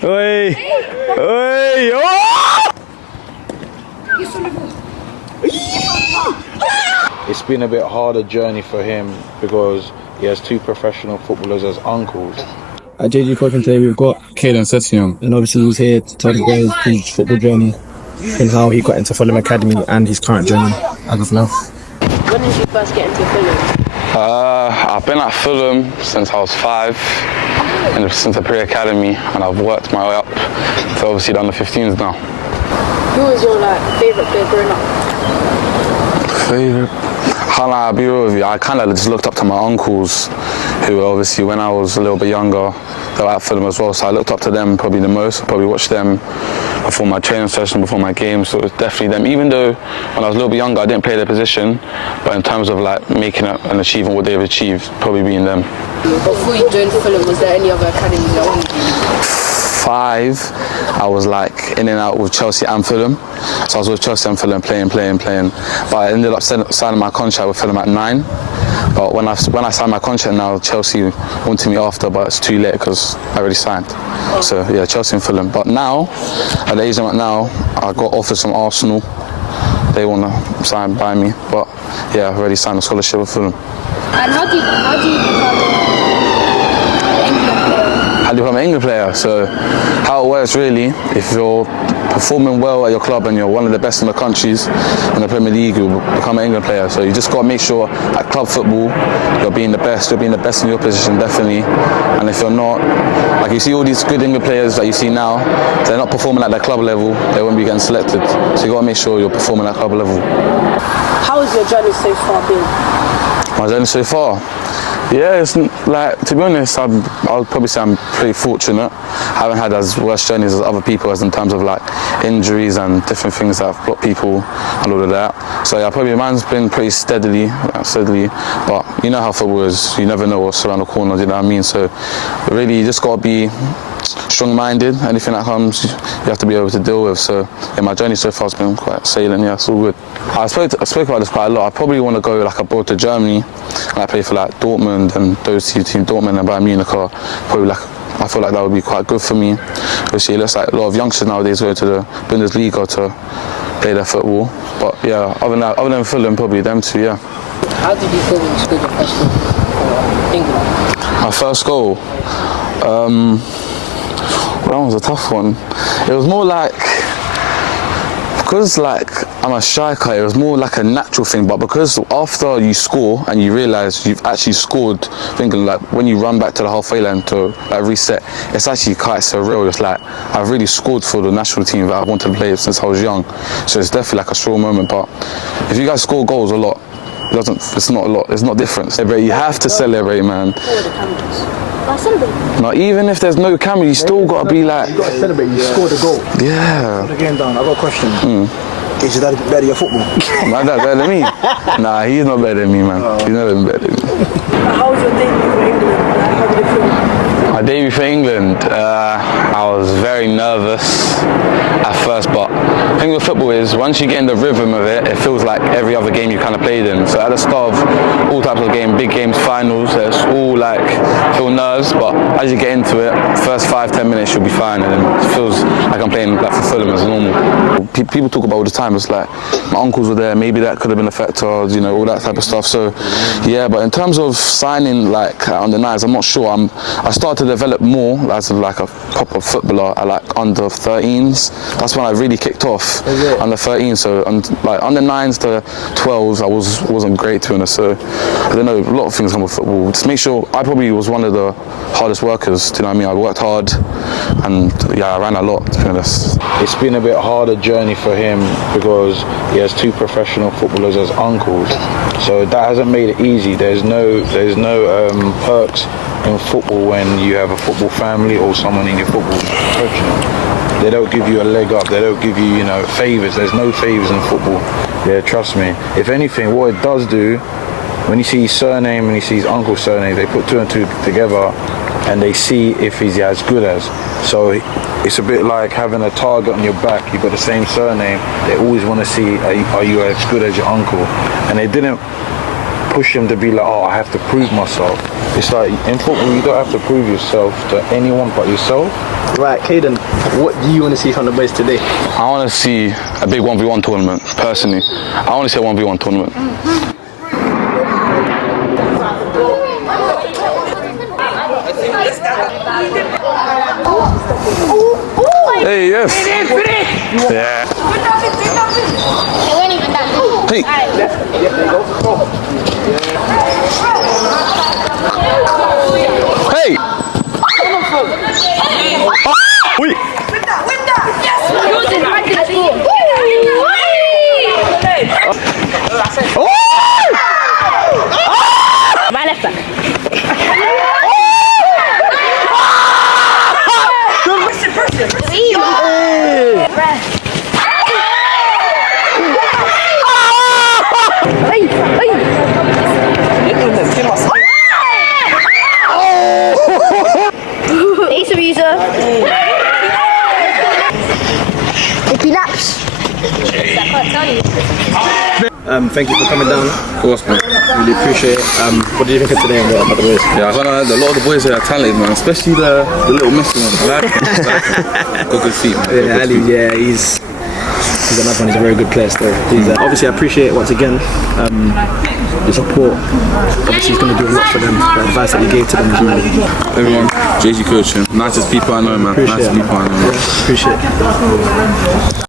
Oi! Oi! Oh! It's been a bit harder journey for him because he has two professional footballers as uncles. At JG Cooking today we've got Kayden, and obviously he's here to tell the guys his football journey and how he got into Fulham Academy and his current journey as of now. When did you first get into Fulham? I've been at Fulham since I was 5, and since the pre-academy, and I've worked my way up to obviously the under-15s now. Who was your favourite player growing up? Favourite? I'll be real with you, I kind of just looked up to my uncles, who obviously when I was a little bit younger, they were at Fulham as well, so I looked up to them probably the most. I probably watched them before my training session, before my games, so it was definitely them. Even though when I was a little bit younger, I didn't play their position, but in terms of making it and achieving what they've achieved, probably being them. Before you joined Fulham, was there any other academies that wanted you? 5, I was in and out with Chelsea and Fulham. So I was with Chelsea and Fulham playing. But I ended up signing my contract with Fulham at 9. But when I signed my contract now, Chelsea wanted me after, but it's too late because I already signed. So yeah, Chelsea and Fulham. But now, at the age I'm at now, I got offers from Arsenal. They want to buy me. But yeah, I've already signed a scholarship with Fulham. And how do you become an England player? So how it works really, if you're performing well at your club and you're one of the best in the countries in the Premier League, you'll become an England player. So you just got to make sure at club football you're being the best in your position, definitely. And if you're not, like you see all these good England players that you see now, they're not performing at their club level, they won't be getting selected. So you got to make sure you're performing at club level. How has your journey so far been? My journey so far? Yeah, it's to be honest, I'll probably say I'm pretty fortunate. I haven't had as worse journeys as other people as in terms of injuries and different things that have blocked people and all of that. So yeah, probably mine's been pretty steadily, but you know how football is, you never know what's around the corner, you know what I mean? So really you just got to be strong-minded. Anything that comes, you have to be able to deal with. So yeah, my journey so far has been quite sailing. Yeah, it's all good. I spoke about this quite a lot. I probably want to go abroad to Germany, and I play for Dortmund and those two teams, Dortmund and Bayern Munich. Are probably I feel like that would be quite good for me. Obviously, it looks like a lot of youngsters nowadays go to the Bundesliga to play their football. But yeah, other than Fulham, probably them two. Yeah. How did you feel when you scored your first goal for England? My first goal. That was a tough one. It was more because I'm a striker, it was more a natural thing, but because after you score and you realise you've actually scored, thinking when you run back to the halfway line to reset, it's actually quite surreal. It's I've really scored for the national team that I wanted to play since I was young, so it's definitely a surreal moment. But if you guys score goals a lot, it's not a lot, it's not different. You have to celebrate, man. Now, even if there's no camera, you still got to be You got to celebrate, you scored a goal. Yeah. Put the game down, I got a question. Is your dad better than your football? My dad better than me? Nah, he's not better than me, man. He's never been better than me. How was your debut for England? How did it feel? My debut for England, I was very nervous at first, but the thing with football is once you get in the rhythm of it, it feels like every other game you kind of played in. So at the start of all types of games, big games, finals, it's all feel nerves, but as you get into it, first 5-10 minutes you'll be fine, and then it feels like I'm playing for Fulham as normal. People talk about all the time, it's my uncles were there, maybe that could have been a factor, all that type of stuff. So yeah, but in terms of signing on the nines, I'm not sure. I started to develop more as a proper footballer at under 13s. That's when I really kicked off, under 13. So under 9s to 12s, I wasn't great, to be honest. So I don't know, a lot of things come with football. Just make sure, I probably was one of the hardest workers, do you know what I mean? I worked hard and yeah, I ran a lot, to be honest. It's been a bit harder journey for him because he has two professional footballers as uncles. So that hasn't made it easy. There's no perks in football when you have a football family or someone in your football profession. They don't give you a leg up. They don't give you, favours. There's no favours in football. Yeah, trust me. If anything, what it does do, when you see his surname and you see his uncle's surname, they put 2 and 2 together and they see if he's as good as. So it's a bit like having a target on your back. You've got the same surname. They always want to see, are you as good as your uncle? And they didn't push him to be like, oh, I have to prove myself. It's like in football, you don't have to prove yourself to anyone but yourself. Right, Kayden, what do you want to see from the boys today? I want to see a big 1v1 tournament, personally. I want to see a 1v1 tournament. Hey, yes. Yeah. It wasn't even that big. Hey. Hey. Wait. My left back. Ace abuser. Icky laps. Thank you for coming down. Of course, man. Really appreciate it. What did you think of today and what about the boys? Yeah, I don't know, a lot of the boys here are talented, man. Especially the little Messi one. I like him. Got good feet, man. Yeah, Ali, yeah, he's another one. He's a very good player still. He's, obviously, I appreciate once again the support. Obviously, he's going to do a lot for them. The advice that he gave to them as well. Everyone, JG coaching. Nicest people I know, man. Nicest people I know. Appreciate it.